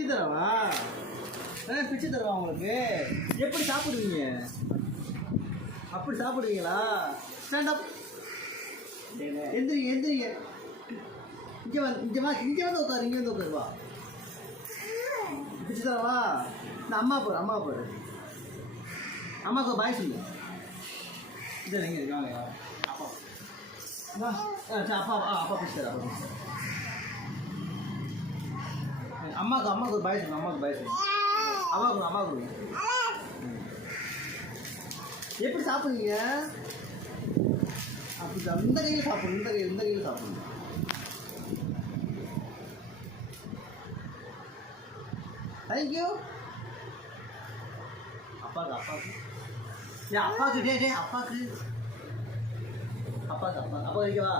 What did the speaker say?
பிச்சு தரவா? பிச்சு தரவா உங்களுக்கு? எப்படி சாப்பிடுவீங்க? அப்படி சாப்பிடுவீங்களா? Stand up. எந்திரிங்க எந்திரிங்க. இங்கே வந்து உட்காரு. இங்கே வந்து உட்காருவா. பிச்சு தரவா? நான் அம்மா போடு. அம்மாவுக்கு பாய் சொல்லு. இதை நீங்கள் வாங்க அப்பா. அப்பா பிச்சு தர. அம்மாவுக்கு ஒரு பாய் சொல்லு. அம்மாவுக்கு எப்படி சாப்பிடுவீங்க? அப்படி இந்த கையில் சாப்பிடணும். இந்த கையில் சாப்பிடணும். தேங்க்யூ. அப்பாவுக்கு ஏன் அப்பாவுக்கு அப்பா வைக்கவா?